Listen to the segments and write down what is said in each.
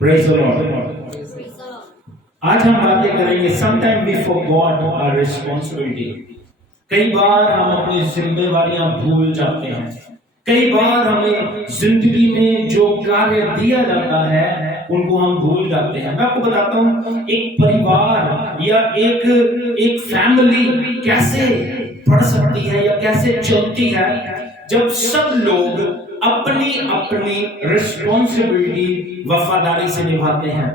Praise the Lord. आज हम बातें करेंगे sometime we forgot our responsibility. कई बार हम अपनी जिम्मेवारियां भूल जाते हैं। कई बार हमें जिंदगी में जो कार्य दिया जाता है उनको हम भूल जाते हैं। मैं आपको बताता हूं एक परिवार या एक फैमिली कैसे बढ़ सकती है या कैसे चलती है जब सब लोग अपनी अपनी रिस्पॉन्सिबिलिटी वफादारी से निभाते हैं।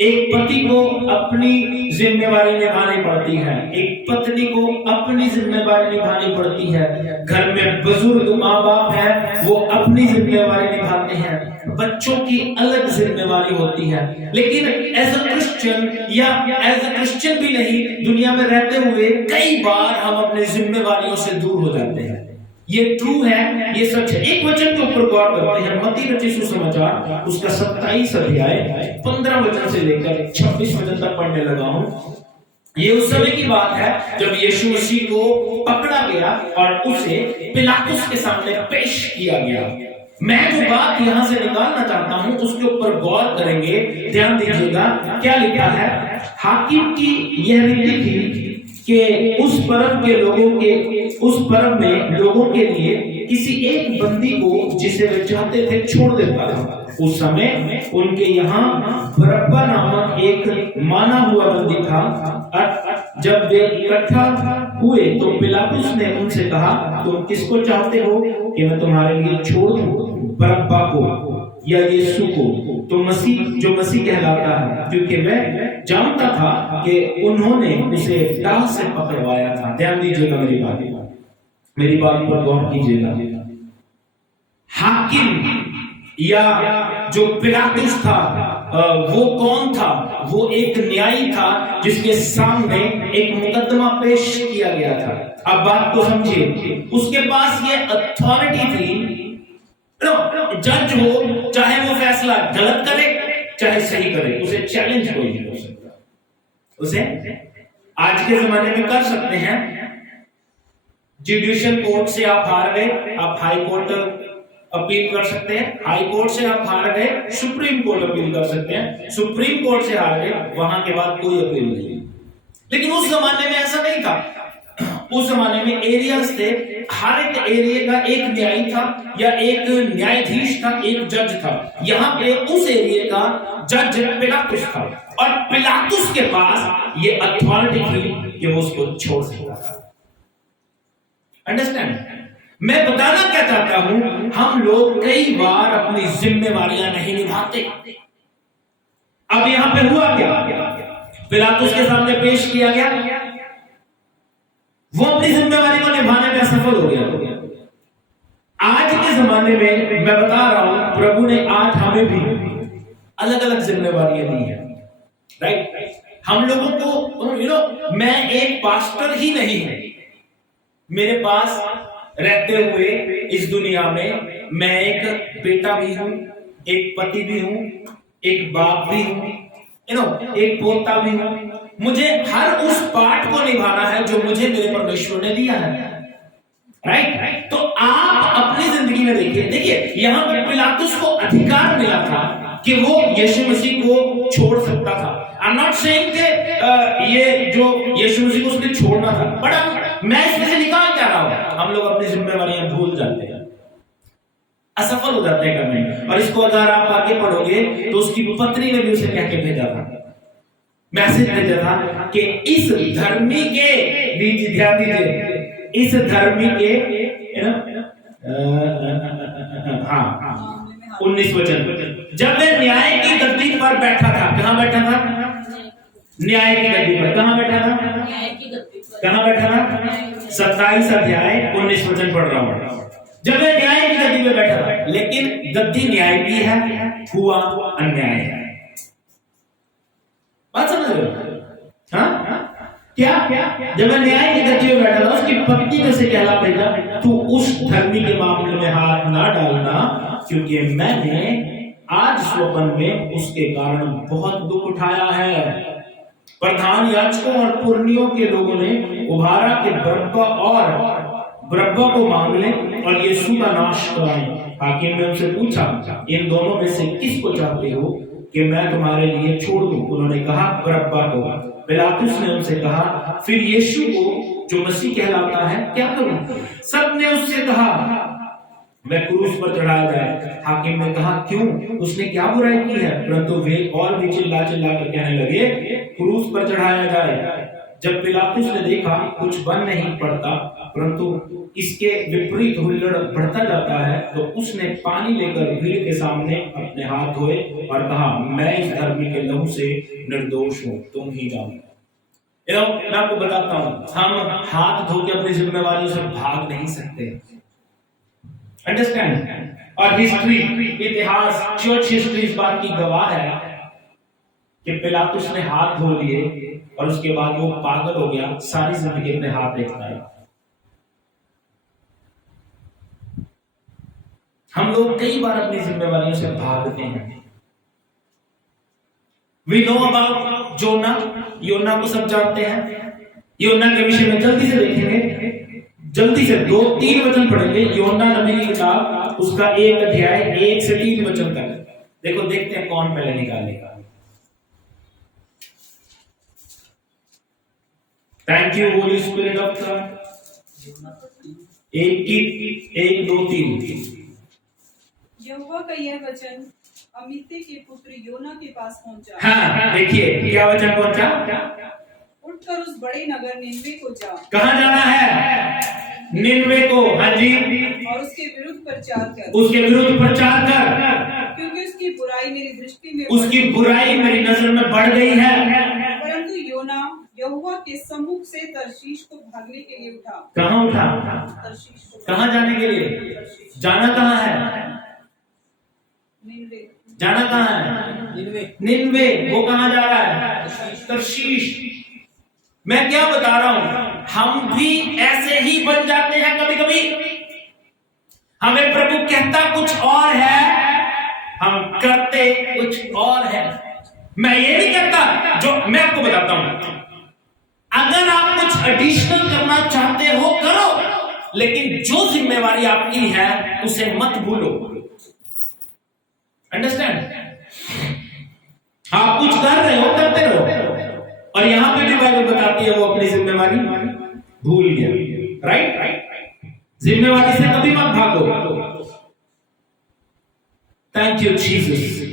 एक पति को अपनी जिम्मेवारी निभानी पड़ती है, एक पत्नी को अपनी जिम्मेवारी निभानी पड़ती है, घर में बुजुर्ग माँ बाप हैं वो अपनी जिम्मेवारी निभाते हैं, बच्चों की अलग जिम्मेवारी होती है। लेकिन एज अ क्रिश्चियन या एज अ क्रिश्चियन भी नहीं, दुनिया में रहते हुए कई बार हम अपने जिम्मेवारियों से दूर हो जाते हैं। ये ट्रू है, ये सच है। एक वचन के ऊपर गौर करते हैं, मत्ती रचित सुसमाचार उसका 27 अध्याय 15 वचन से लेकर 26 वचन तक पढ़ने लगा हूं। ये उस समय की बात है जब यीशु मसीह को पकड़ा गया और उसे पिलातुस के सामने पेश किया गया। मैं जो बात यहां से निकालना चाहता हूं उसके ऊपर गौर करेंगे, ध्यान दीजिएगा क्या लिखा है। हाकिम की यह रीति थी कि उस पर्व में लोगों के लिए किसी एक बंदी को जिसे वे चाहते थे छोड़ देता था। उस समय उनके यहाँ बरअब्बा नामक एक माना हुआ बंदी था। जब वे इकट्ठा हुए तो पिलातुस ने उनसे कहा, तुम किसको चाहते हो कि मैं तुम्हारे लिए छोड़ दूं, बरअब्बा को या यीशु को? तो मसीह कहलाता है, क्योंकि वह जानता था कि उन्होंने उसे डाल से पकड़वाया था। ध्यान दीजिएगा मेरी बात पर गौर कीजिएगा। हाकिम या जो पिलातुस था वो कौन था? वो एक न्यायी था जिसके सामने एक मुकदमा पेश किया गया था। अब बात को समझिए, उसके पास ये अथॉरिटी थी। जज हो, चाहे वो फैसला गलत करे चाहे सही करे, उसे चैलेंज कोई नहीं कर सकता। उसे आज के जमाने में कर सकते हैं। जुडिशियल कोर्ट से आप हार गए, आप हाई कोर्ट अपील कर सकते हैं। हाई कोर्ट से आप हार गए, सुप्रीम कोर्ट अपील कर सकते हैं। सुप्रीम कोर्ट से हार गए, वहां के बाद कोई अपील नहीं। लेकिन उस जमाने में ऐसा नहीं था। उस जमाने में एरियाज थे, हर एक एरिया का एक न्यायी था या एक न्यायाधीश था, एक जज था। यहां पे उस एरिया का जज पिलातुस था और पिलातुस के पास ये अथॉरिटी थी कि वो उसको छोड़ सकता था। अंडरस्टैंड? मैं बताना क्या चाहता हूं, हम लोग कई बार अपनी जिम्मेवारियां नहीं निभाते। अब यहां पे हुआ क्या? पिलातुस के सामने पेश किया गया, वो अपनी जिम्मेवारी को निभाने में असफल हो गया। आज के जमाने में मैं बता रहा हूं, प्रभु ने आज हमें भी अलग अलग जिम्मेवारियां दी है। राइट? हम लोगों को मैं एक पास्टर ही नहीं हूं। मेरे पास रहते हुए इस दुनिया में मैं एक बेटा भी हूं, एक पति भी हूं, एक बाप भी हूं, एक पोता भी हूं। मुझे हर उस पार्ट को निभाना है जो मुझे मेरे परमेश्वर ने दिया है। राइट? तो आप अपनी जिंदगी में देखिए यहां पर पिलातुस को अधिकार मिला था कि वो यीशु मसीह को छोड़ सकता था। आई एम नॉट सेइंग कि ये जो यीशु मसीह को उसने छोड़ना था, बट मैं इसमें से निकाल क्या रहा हूं, हम लोग अपनी जिम्मेवारियां भूल जाते हैं, असफल हो जाते हैं करने में। और इसको अगर आप आगे पढ़ोगे तो उसकी पत्नी ने भी उसे कह के भेजा था, मैसेज भेजा था कि इस धर्मी के बीच, ध्यान दीजिए, इस धर्मी के 19 वचन, जब वह न्याय की गद्दी पर बैठा था। कहां बैठा था? न्याय की गद्दी पर। कहां बैठा था? कहां बैठा था? 27 अध्याय 19 वचन पढ़ रहा हूं। जब वह न्याय की गद्दी पर बैठा था, लेकिन गद्दी न्याय की है, हुआ अन्याय है। बात समझ रहे हो? हाँ? क्या? जब मैं न्याय की गद्दी में बैठा था, उसकी पत्नी ने से कहला भेजा, तू उस धर्मी के मामले में हाथ ना डालना, क्योंकि मैंने आज स्वप्न में उसके कारण बहुत दुख उठाया है। प्रधान याजकों और पुरनियों के लोगों ने उभारा के बरअब्बा को मांग ले और यीशु का नाश कराएं। हाकिम ने उनसे पूछा, इन दोनों में से किसको चाहते हो कि मैं तुम्हारे लिए छोड़ दूं? उन्होंने कहा बरअब्बा को। पिलातुस ने उनसे कहा फिर यीशु को जो मसीह कहलाता है क्या करूं? सबने उससे कहा मैं क्रूस पर चढ़ाया जाए। हाकिम ने कहा क्यों? उसने क्या बुराई की है? परंतु वे और भी चिल्ला चिल्ला कर कहने लगे क्रूस पर चढ़ाया जाए। जब पिलातुस ने देखा कुछ बन नहीं पड़ता परंतु इसके विपरीत हुल्लड़ बढ़ता जाता है, तो उसने पानी लेकर भीड़ के सामने अपने हाथ धोए और कहा मैं इस धर्मी के लहू से निर्दोष हूं, तुम ही जानो। मैं आपको बताता हूं, हम हाथ धो के अपनी जिम्मेवारियों से भाग नहीं सकते। अंडरस्टैंड? और हिस्ट्री, इतिहास, चर्च हिस्ट्री इस बात की गवाह है कि पिलातुस ने हाथ धो लिए और उसके बाद वो पागल हो गया, सारी जिंदगी अपने हाथ देखता रहा। हम लोग कई बार अपनी जिम्मेवारियों से भागते हैं। We know about जोना। योना को सब जानते हैं। योना के विषय में जल्दी से देखेंगे, जल्दी से 2-3 वचन पढ़ेंगे। योना नबी की किताब, उसका 1 अध्याय 1 से 3 वचन तक। देखो देखते हैं कौन पहले निकालेगा। Thank you Holi spirit of God. 1 2 3। यहोवा का यह वचन अमित्ते के पुत्र योना के पास पहुंचा। हाँ, देखिए क्या वचन पहुंचा? उठकर उस बड़े नगर निनवे को जा। कहां जाना है? निनवे को। हाँ जी। और उसके विरुद्ध प्रचार कर। उसके विरुद्ध प्रचार कर, क्योंकि उसकी बुराई मेरी दृष्टि में, उसकी बुराई मेरी नजर में बढ़ गई है। परंतु योना यहोवा के सम्मुख से तर्शीश को भागने के लिए उठा। कहां उठा? तर्शीश को। कहां जाने के लिए? जाना कहां है? निनवे। जाना कहां है? निनवे। वो कहां जा रहा है? तर्शीश। मैं क्या बता रहा हूं, हम भी ऐसे ही बन जाते हैं कभी कभी। हमें प्रभु कहता कुछ और है, हम करते कुछ और है। मैं ये नहीं कहता, जो मैं आपको बताता हूं, अगर आप कुछ एडिशनल करना चाहते हो करो, लेकिन जो जिम्मेवारी आपकी है उसे मत भूलो। अंडरस्टैंड? आप कुछ कर रहे हो, करते रहो। और यहां पे भी बाइबल बताती है वो अपनी जिम्मेवारी भूल गया। राइट? जिम्मेवारी से कभी मत भागो। Thank you Jesus.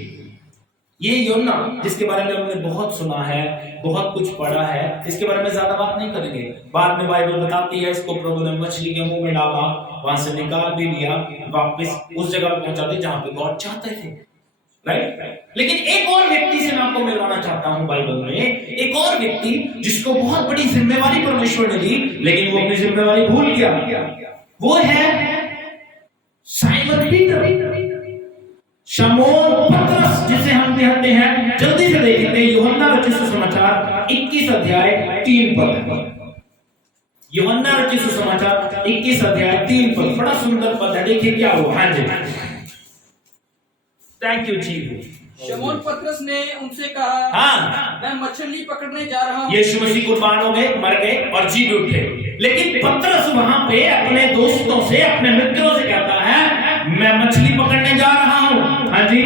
ये योना जिसके बारे में हमने बहुत सुना है, बहुत कुछ पढ़ा है, इसके बारे में ज्यादा बात नहीं करेंगे। बाद में बाइबल बताती है इसको प्रभु ने मछली के मुंह में डाला, वहां से निकाल भी लिया, वापस उस जगह पर पहुंचा दिया जहां पे गॉड चाहते थे। राइट? लेकिन एक और व्यक्ति से मैं आपको मिलवाना चाहता हूं बाइबल में, एक और व्यक्ति जिसको बहुत बड़ी जिम्मेवारी परमेश्वर ने दी, लेकिन वो अपनी जिम्मेवारी भूल गया। वो है साइमन पीटर, शमौन पतरस, जिसे हम कहते हैं। जल्दी से देखते हैं यूहन्ना रचित सुसमाचार 21 अध्याय 3 पद। यूहन्ना रचित सुसमाचार 21 अध्याय 3 पद, बड़ा सुंदर पद है। देखिए क्या हुआ। हाँ जी, थैंक यू जी। शमौन पतरस ने उनसे कहा, हाँ, मैं मछली पकड़ने जा रहा हूँ। यीशु मसीह कुर्बान हो गए, मर गए और जी भी उठे। लेकिन पतरस वहां पे अपने दोस्तों से, अपने मित्रों से कहता है मैं मछली पकड़ने जा रहा हूँ। हाँ जी।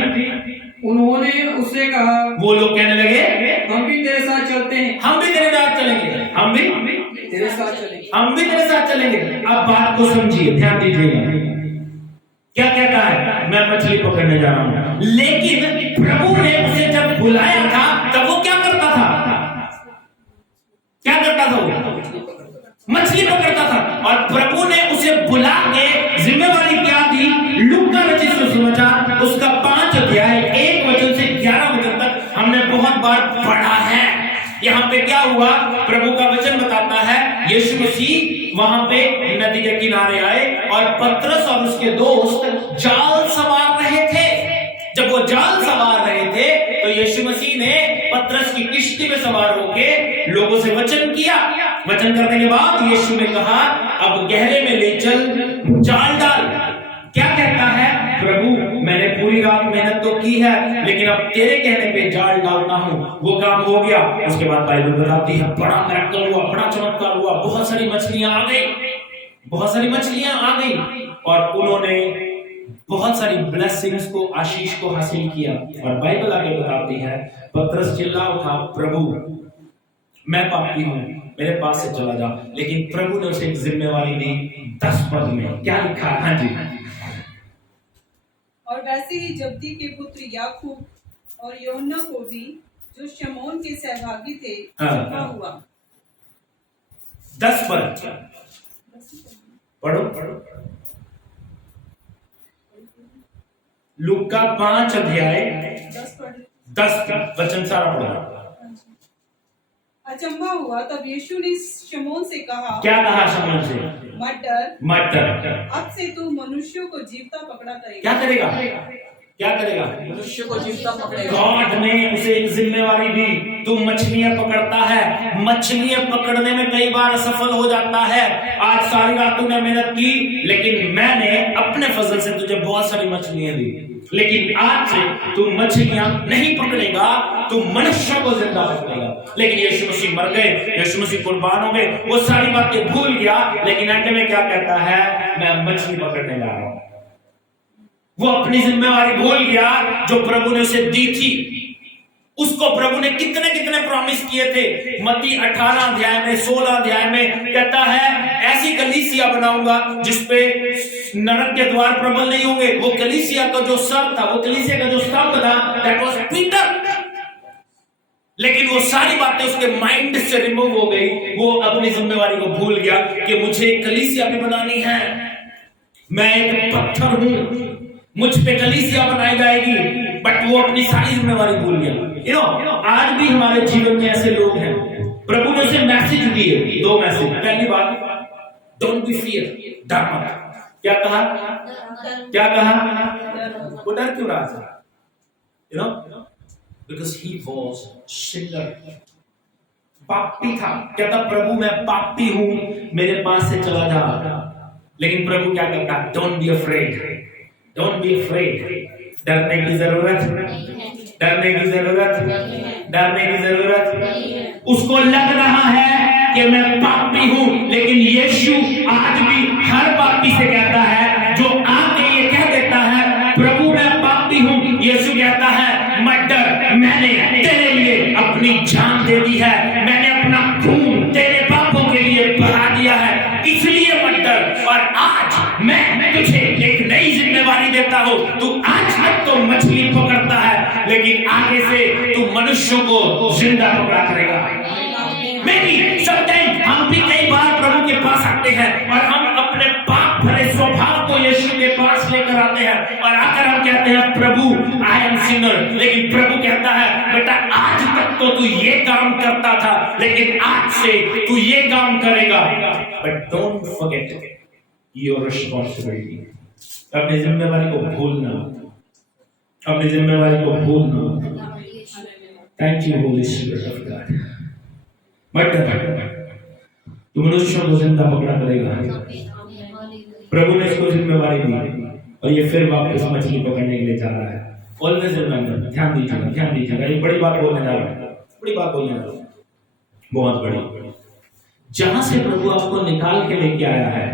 उन्होंने उससे कहा, वो लोग कहने लगे हम भी तेरे साथ चलते हैं। हम भी तेरे साथ चलेंगे, हम भी तेरे साथ चलेंगे, हम भी तेरे साथ चलेंगे। अब बात को समझिए, ध्यान दीजिएगा। क्या कहता है? मैं मछली पकड़ने जा रहा हूं। लेकिन प्रभु ने उसे जब बुलाया था तब वो क्या करता था? क्या करता था? वो मछली पकड़ता था। और प्रभु ने उसे बुला के जिम्मेवारी क्या दी? लूका रचित सुसमाचार उसका 5 अध्याय 1 वचन से 11 वचन तक हमने बहुत बार पढ़ा है। यहाँ पे क्या हुआ? प्रभु का वचन बताता है यीशु मसीह वहां पे नदी के किनारे आए और पतरस और उसके दोस्त जाल सवार रहे थे। जब वो जाल सवार रहे थे तो यीशु मसीह ने पतरस की किश्ती में सवार होके लोगों से वचन किया। वचन करने के बाद यीशु ने कहा अब गहरे में ले चल, जाल डाल। क्या कहता है प्रभु? मैंने पूरी रात मेहनत तो की है, लेकिन अब तेरे कहने पे जाल डालता हूं। वो काम हो गया। उसके बाद बाइबल बताती है बड़ा मिरेकल हुआ, बड़ा चमत्कार हुआ। बहुत सारी मछलियां आ गई, बहुत सारी मछलियां आ गई और उन्होंने बहुत सारी ब्लेसिंग्स को, आशीष को हासिल किया। और बाइबल आगे बताती है, पतरस चिल्ला उठा, प्रभु मैं पापी हूं, मेरे पास से चला जा। लेकिन प्रभु ने उसे एक जिम्मेवारी दी 10 पद में। क्या लिखा? हाँ जी। और वैसे ही जब्दी के पुत्र याकूब और यूहन्ना को भी, जो शमौन के सहभागी थे, अचंभा हुआ। 10 पद पढ़ो। लूका 5 अध्याय 10 वचन सारा पढ़ो। अचंभा हुआ, तब यीशु ने शमौन से कहा। क्या कहा शमौन से? मत डर, अब से तू मनुष्यों को जीवता पकड़ा करेगा। क्या करेगा? क्या करेगा? मनुष्य को जीवता पकड़ेगा। गॉड ने उसे एक जिम्मेवारी दी, तू मछलियां पकड़ता है। मछलियां पकड़ने में कई बार असफल हो जाता है। आज सारी रात तूने मेहनत की, लेकिन मैंने अपने फजल से तुझे बहुत सारी मछलियां दी। लेकिन आज से तू मछलियां नहीं पकड़ेगा, तू मनुष्य को जिंदा पकड़ेगा। लेकिन यीशु मसीह मर गए, यीशु मसीह कुर्बान हो गए, वो सारी बातें भूल गया। लेकिन अंत में क्या कहता है? मैं मछली पकड़ने जा रहा हूं। वो अपनी जिम्मेवारी भूल गया जो प्रभु ने उसे दी थी। उसको प्रभु ने कितने कितने प्रॉमिस किए थे। मत्ती 18 अध्याय में, 16 अध्याय में कहता है, ऐसी कलीसिया बनाऊंगा जिसपे नरक के द्वार प्रबल नहीं होंगे। वो कलीसिया का जो सर था, वो कलीसिया का जो स्तंभ था, दैट वाज पीटर। लेकिन वो सारी बातें उसके माइंड से रिमूव हो गई। वो अपनी जिम्मेवारी को भूल गया कि मुझे कलीसिया भी बनानी है। मैं एक पत्थर हूं, मुझ पे कलीसिया बनाई जाएगी। बट वो अपनी सारी जिम्मेवारी भूल गया। आज भी हमारे जीवन में ऐसे लोग हैं। प्रभु ने उसे मैसेज दिए, 2 मैसेज। पहली बात, डोंट बी फियर, डर मत। क्या कहा? क्या कहा? वो डर क्यों रहा था? Because he was sinner. पापी था। कहता प्रभु मैं पापी हूं, मेरे पास से चला जा। लेकिन प्रभु क्या कहता? Don't be afraid, don't be afraid. डरने की जरूरत, डरने की जरूरत, डरने की जरूरत। उसको लग रहा है कि मैं पापी हूं, लेकिन यीशु आज भी हर पापी से कहता है, जो आके ये कह देता है प्रभु मैं पापी हूं, यीशु कहता है मत डर, मैंने तेरे लिए अपनी जान दे दी है, मैंने अपना खून तेरे पापों के लिए बहा दिया है, इसलिए मत डर। और आज मैं तुझे एक नई जिम्मेवारी देता हूं। तू आज तक तो मछली पकड़ता है, लेकिन आगे से तू मनुष्यों को जिंदा पकड़ा करेगा। मेरी समटाइम हम भी कई बार प्रभु के पास आते हैं और हम अपने पाप भरे स्वभाव को यीशु के पास लेकर आते हैं और आकर हम कहते हैं प्रभु आई एम सिनर। लेकिन प्रभु कहता है बेटा आज तक तो तू ये काम करता था, लेकिन आज से तू ये काम करेगा। But don't forget your responsibility. अपनी जिम्मेवारी को भूलना, अपनी जिम्मेवारी को भूलना। Thank you Holi spirit of God. मत डर, तू मनुष्यों को जिंदा पकड़ा करेगा। प्रभु ने इसको जिम्मेवारी दी और ये फिर वापस मछली पकड़ने के लिए जा रहा है। ऑलवेज रिमेंबर, ध्यान दीजिएगा, ध्यान दीजिएगा। ये बड़ी बात बोलने जा रहा है, बड़ी बात बोलने जा रहा है, बहुत बड़ी। जहां से प्रभु आपको निकाल के लेके आया है,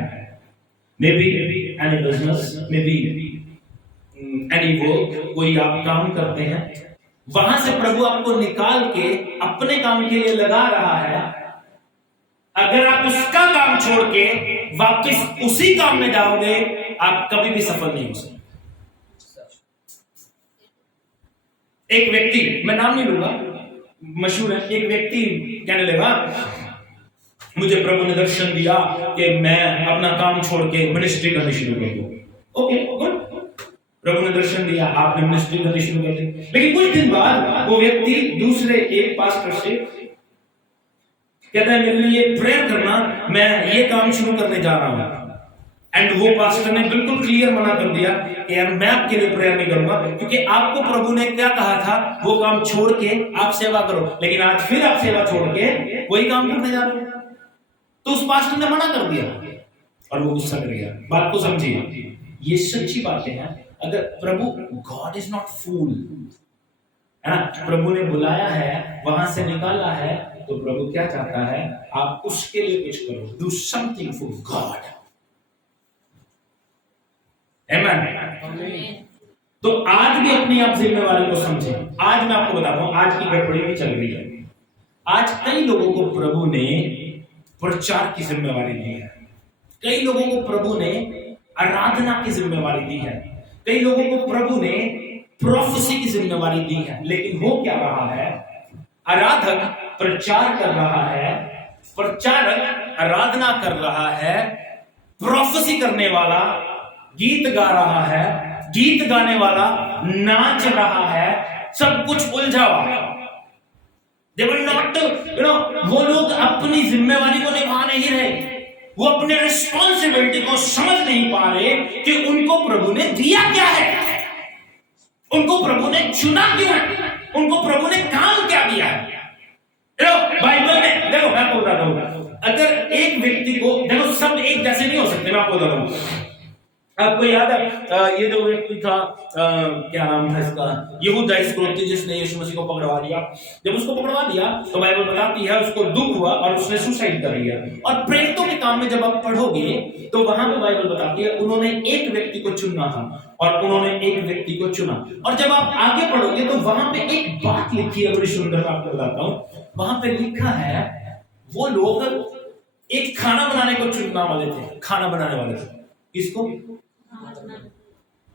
may be any business, may be any work, कोई आप काम करते हैं, वहां से प्रभु आपको निकाल के अपने काम के लिए लगा रहा है। अगर आप उसका काम छोड़ के वापस उसी काम में जाओगे, आप कभी भी सफल नहीं हो सकते। एक व्यक्ति, मैं नाम नहीं लूंगा, मशहूर है, एक व्यक्ति कहने लगा मुझे प्रभु ने दर्शन दिया कि मैं अपना काम छोड़ के मिनिस्ट्री करनी शुरू कर दूं। ओके गुड, प्रभु ने दर्शन दिया, आपने मिनिस्ट्री करनी शुरू कर दी। लेकिन कुछ दिन बाद वो व्यक्ति दूसरे एक पास्टर से कहता है मेरे लिए प्रेयर करना, मैं ये काम शुरू करने जा रहा हूं। एंड वो पास्टर ने बिल्कुल क्लियर मना कर दिया कि यार मैं आपके लिए प्रेयर नहीं करूंगा, क्योंकि आपको प्रभु ने क्या कहा था, वो काम छोड़ के आप सेवा करो। लेकिन आज फिर आप सेवा छोड़ के वही काम करने जा रहे हो। तो उस पास्टर ने मना कर दिया और वो गुस्सा कर गया। बात को समझिए, ये सच्ची बातें हैं। अगर प्रभु, गॉड इज नॉट फूल, है ना, प्रभु ने बुलाया है, वहां से निकाला है, तो प्रभु क्या चाहता है, आप उसके लिए कुछ करो, डू समथिंग फॉर गॉड। आमेन। तो आज भी अपनी आप जिम्मेवारी को समझें। आज मैं आपको बताता हूं, आज की गड़बड़ी भी चल रही है। आज कई लोगों को प्रभु ने प्रचार की जिम्मेवारी दी है, कई लोगों को प्रभु ने आराधना की जिम्मेवारी दी है, कई लोगों को प्रभु ने प्रोफेसी की जिम्मेवारी दी है। लेकिन हो क्या रहा है, आराधक प्रचार कर रहा है, प्रचारक आराधना कर रहा है, प्रोफेसी करने वाला गीत गा रहा है, गीत गाने वाला नाच रहा है, सब कुछ उलझा हुआ है। They were not, वो लोग अपनी जिम्मेवारी को निभा नहीं रहे, वो अपने रिस्पॉन्सिबिलिटी को समझ नहीं पा रहे कि उनको प्रभु ने दिया क्या है, उनको प्रभु ने चुना क्यों है, उनको प्रभु ने काम क्या दिया है। बाइबल में देखो, मैं आपको बताता हूं, अगर एक व्यक्ति को देखो, सब एक जैसे नहीं हो सकते। मैं आपको बताता हूं, आपको याद है ये जो व्यक्ति था, क्या नाम था इसका, यहूदा इस्करियोती, जिसने यीशु मसीह को पकड़वा दिया। जब उसको पकड़वा दिया तो बाइबल बताती है उसको दुख हुआ और उसने सुसाइड कर लिया। और प्रेरितों के काम में जब आप पढ़ोगे तो वहां पे बाइबल बताती है उन्होंने एक व्यक्ति को चुनना था और उन्होंने एक व्यक्ति को चुना। और जब आप आगे पढ़ोगे तो वहां पे एक बात लिखी है, बड़ी सुंदर, मैं आपको बताता हूं। वहां पे लिखा है वो लोग एक खाना बनाने को चुनने वाले थे, खाना बनाने वाले थे। किसको?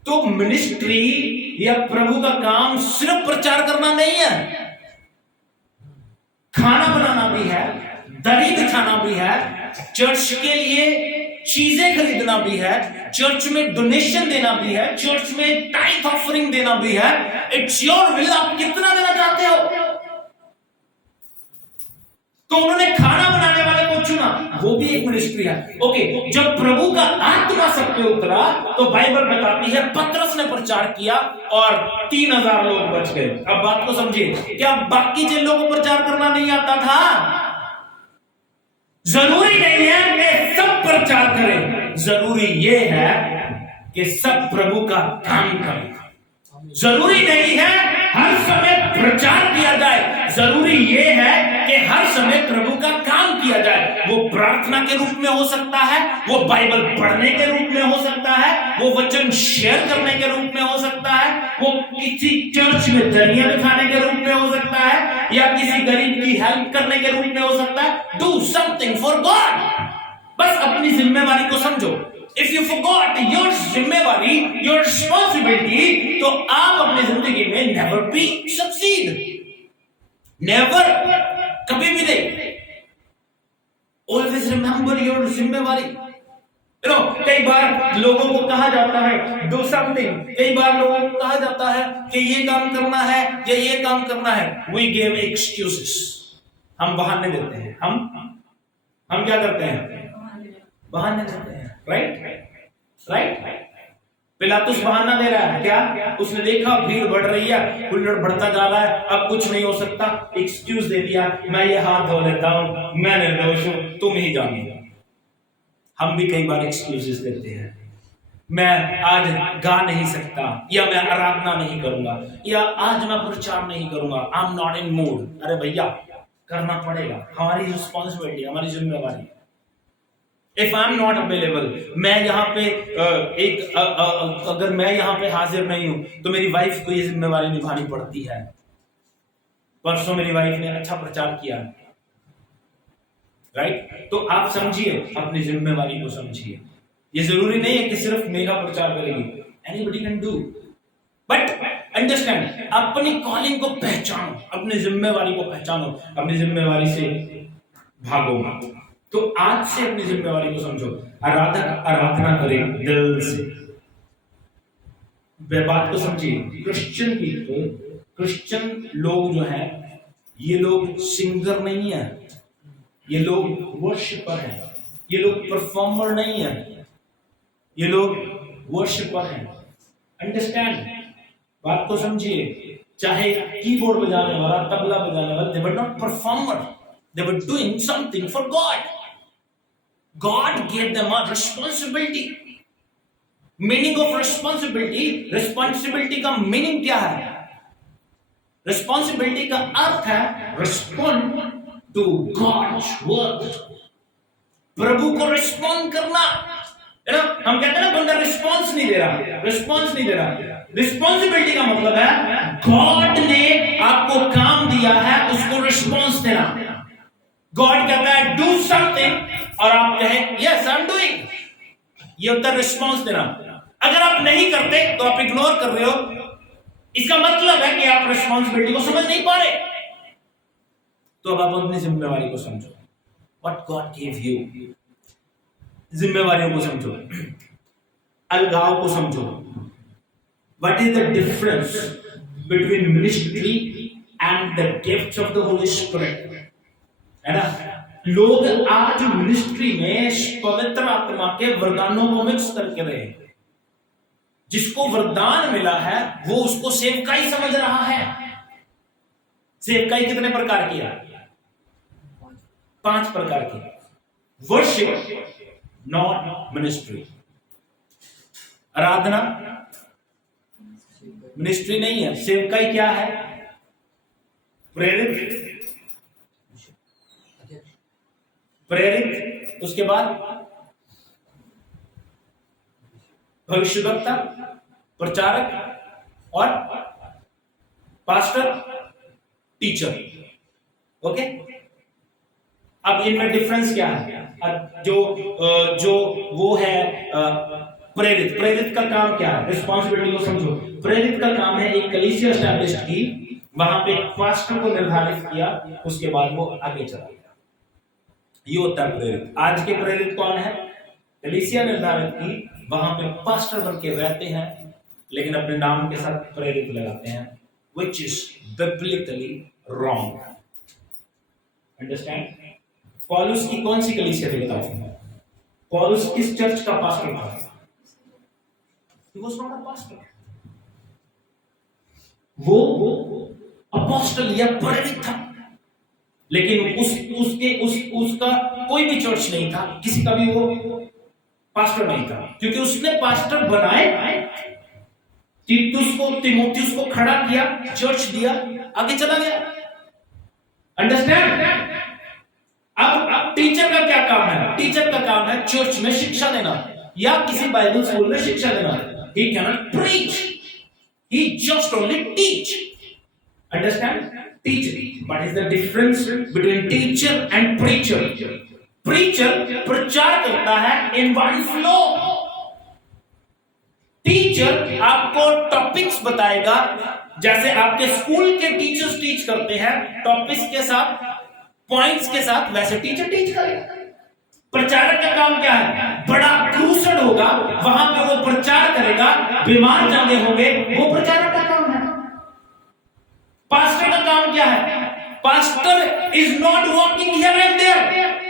तो मिनिस्ट्री या प्रभु का काम सिर्फ प्रचार करना नहीं है, खाना बनाना भी है, दरी बिछाना भी है, चर्च के लिए चीजें खरीदना भी है, चर्च में डोनेशन देना भी है, चर्च में टाइथ ऑफरिंग देना भी है। इट्स योर विल, आप कितना देना चाहते हो। तो उन्होंने खाना बनाने वाले को चुना, वो भी एक मिनिस्ट्री है। ओके, जब प्रभु का आत्मा सब पे उतरा तो बाइबल बताती है पतरस ने प्रचार किया और 3000 लोग बच गए। अब बात को समझिए, क्या बाकी जिन लोगों को प्रचार करना नहीं आता था? जरूरी नहीं है कि सब प्रचार करें, जरूरी ये है कि सब प्रभु का काम करें। जरूरी नहीं है हर समय प्रचार किया जाए, जरूरी यह है कि हर समय प्रभु का काम किया जाए। वो प्रार्थना के रूप में हो सकता है, वो बाइबल पढ़ने के रूप में हो सकता है, वो वचन शेयर करने के रूप में हो सकता है, वो किसी चर्च में दरिया बिछाने के रूप में हो सकता है, या किसी गरीब की हेल्प करने के रूप में हो सकता है। डू समथिंग फॉर गॉड, बस अपनी जिम्मेवारी को समझो। If you forgot your जिम्मेवारी, your responsibility, तो आप अपनी जिंदगी में never be succeed, never, कभी भी नहीं। Always remember your जिम्मेवारी। कई बार लोगों को कहा जाता है do something, कई बार लोगों को कहा जाता है कि ये काम करना है या ये काम करना है। We give excuses, हम बहाने देते हैं, हम क्या करते हैं? बहाने देते हैं। राइट। पिलातुस बहाना दे रहा है, क्या? उसने देखा भीड़ बढ़ रही है, हुल्लड़ बढ़ता जा रहा है, अब कुछ नहीं हो सकता, एक्सक्यूज दे दिया, मैं ये हाथ धो लेता हूं, मैं निर्दोष हूं, तुम ही जानिए। हम भी कई बार एक्सक्यूजेस देते हैं, मैं आज गा नहीं सकता, या मैं आराधना नहीं करूंगा, या आज मैं प्रचार नहीं करूंगा, I am not in mood. अरे भैया, करना पड़ेगा, हमारी रिस्पॉन्सिबिलिटी, हमारी जिम्मेवारी। If I'm not available, मैं यहाँ पे अगर मैं यहाँ पे हाजिर नहीं हूं तो मेरी वाइफ को ये जिम्मेवारी निभानी पड़ती है। परसों मेरी वाइफ ने अच्छा प्रचार किया, राइट? तो आप समझिए, अपनी जिम्मेवारी को समझिए। ये जरूरी नहीं है कि सिर्फ मेरा प्रचार करेगी, anybody can do, but understand, अपनी कॉलिंग को पहचानो, अपनी जिम्मेवारी को पहचानो, अपनी जिम्मेवारी से भागो। तो आज से अपनी जिम्मेवारी को समझो। आराधक आराधना करे दिल से। वे बात को समझिए, क्रिश्चियन लोग जो हैं, ये लोग सिंगर नहीं है, ये लोग वर्शिपर हैं, ये लोग परफॉर्मर नहीं है, ये लोग वर्शिपर हैं। अंडरस्टैंड, बात को समझिए। चाहे कीबोर्ड बजाने वाला, तबला बजाने वाला, they were not performer, they were doing something for God. God gave them a responsibility. Meaning of responsibility, responsibility का meaning क्या है? Responsibility का अर्थ है respond to God's word, प्रभु को respond करना। है ना, हम कहते हैं ना बंदा रिस्पॉन्स नहीं दे रहा, रिस्पॉन्स नहीं दे रहा। रिस्पॉन्सिबिलिटी का मतलब है गॉड ने आपको काम दिया है उसको रिस्पॉन्स देना। गॉड कहता है डू समथिंग और आप कहें यस आई एम डूइंग, ये होता है रिस्पॉन्स देना। अगर आप नहीं करते तो आप इग्नोर कर रहे हो, इसका मतलब है कि आप रिस्पॉन्सिबिलिटी को समझ नहीं पा रहे। तो अब आप अपनी जिम्मेवारी को समझो, व्हाट गॉड गिव यू, जिम्मेवारियों को समझो, अलगाव को समझो। What is the difference between ministry and the gifts of the Holi spirit, है ना। लोग आज मिनिस्ट्री में पवित्र आत्मा के वरदानों को मिक्स करके रहे। जिसको वरदान मिला है वो उसको सेवकाई समझ रहा है। सेवकाई कितने प्रकार की है? 5 प्रकार की। Worship not ministry, Aradhana ministry नहीं है। सेवकाई क्या है? प्रेरित, प्रेरित, उसके बाद भविष्यवक्ता, प्रचारक और पास्टर, टीचर। ओके, अब इनमें डिफरेंस क्या है? जो वो है प्रेरित, प्रेरित का काम क्या है? रिस्पॉन्सिबिलिटी को समझो। प्रेरित का काम है एक कलीसिया एस्टैब्लिश की, वहां पे पास्टर को निर्धारित किया, उसके बाद वो आगे चला गया। ये होता है प्रेरित। आज के प्रेरित कौन है? कलीसिया निर्धारित की, वहां पे पास्टर बन के रहते हैं लेकिन अपने नाम के साथ प्रेरित लगाते हैं, which is biblically wrong. Understand? पौलुस की कौन सी कलीसिया थी बताओ? पौलुस किस चर्च का पास्टर था? He was not a pastor. वो अपोस्टल या प्रेरित था, लेकिन उसका कोई भी चर्च नहीं था, किसी का भी वो पास्टर नहीं था, क्योंकि उसने पास्टर बनाए, तीमुथियुस को खड़ा किया, चर्च दिया, आगे चला गया। अंडरस्टैंड? अब टीचर का क्या काम है? टीचर का काम है चर्च में शिक्षा देना या किसी बाइबल स्कूल में शिक्षा देना। He cannot preach, he just only teach. Understand? Teach. What is the difference between teacher and preacher? Preacher प्रचार करता है in one flow. टीचर आपको टॉपिक्स बताएगा, जैसे आपके स्कूल के टीचर्स टीच करते हैं टॉपिक्स के साथ, पॉइंट्स के साथ, वैसे टीचर टीच करेगा। प्रचारक का काम क्या है? बड़ा क्रूसेड होगा, वहां पे वो प्रचार करेगा, बीमार चंगे होंगे, वो प्रचारक का काम है। पास्टर का काम क्या है? Pastor is not walking here and there,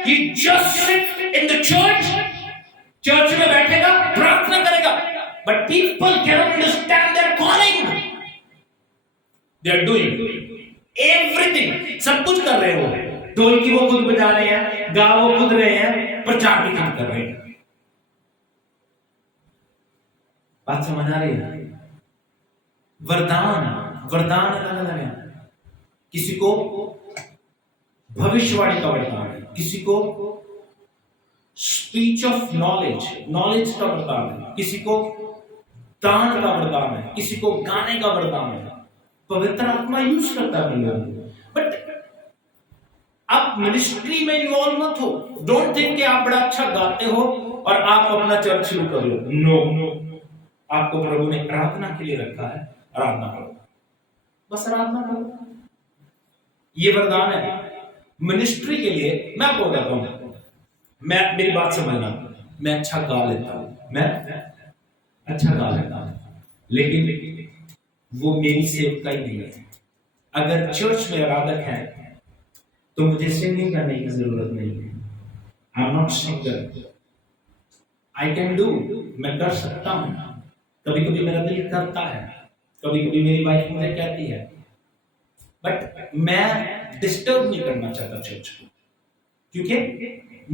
he just sit in the church, church में बैठेगा, प्रार्थना करेगा, but people cannot understand their calling. They are doing everything, सब कुछ कर रहे हो, ढोलकी वो खुद बजा रहे हैं, गा वो खुद रहे हैं, प्रचार भी खुद कर रहे हैं। बात समझ आ रही है? वरदान अलग अलग है। किसी को भविष्यवाणी का वरदान है, किसी को स्पीच ऑफ नॉलेज का वरदान है, किसी को दान का वरदान है, किसी को गाने का वरदान है। पवित्र आत्मा यूज करता है बंदा। बट आप मिनिस्ट्री में इन्वॉल्व मत हो। डोंट थिंक कि आप बड़ा अच्छा गाते हो और आप अपना चर्च शुरू कर लो। नो, आपको प्रभु ने आराधना के लिए रखा है, आराधना करो, बस आराधना करो। ये वरदान है मिनिस्ट्री के लिए। मैं आपको बताता हूं, मेरी बात समझना, मैं अच्छा गा लेता हूं, लेकिन वो मेरी सेवकाई नहीं है। अगर चर्च में आराधक है तो मुझे सिंगिंग करने की जरूरत नहीं है। I am not singer, I can do, मैं कर सकता हूं। कभी कभी मेरा दिल करता है, कभी कभी मेरी वाइफ मुझे कहती है, बट मैं डिस्टर्ब नहीं करना चाहता चर्च को, क्योंकि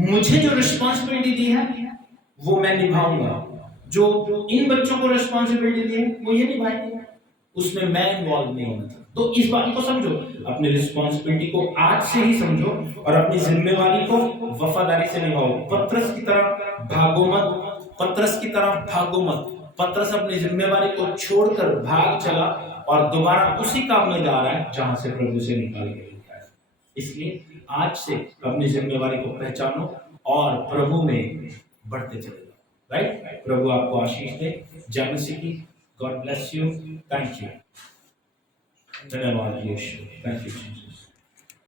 मुझे जो रिस्पॉन्सिबिलिटी दी है वो मैं निभाऊंगा। जो इन बच्चों को रिस्पॉन्सिबिलिटी दी है वो ये निभाएंगे, उसमें मैं इन्वॉल्व नहीं होना चाहता। तो इस बात को समझो, अपनी रिस्पॉन्सिबिलिटी को आज से ही समझो और अपनी जिम्मेवारी को वफादारी से निभाओ। पत्रस की तरह भागो मत, पतरस की तरफ भागो मत। पतरस अपनी जिम्मेवारी को छोड़कर भाग चला और दोबारा उसी काम में जा रहा है जहां से प्रभु से निकाल के लेके आया। इसलिए आज से अपनी जिम्मेवारी को पहचानो और प्रभु में बढ़ते चले जाओ। राइट? प्रभु आपको आशीष दे। जय मसीह की। God bless you. Thank you. धन्यवाद यीशु। Thank you Jesus.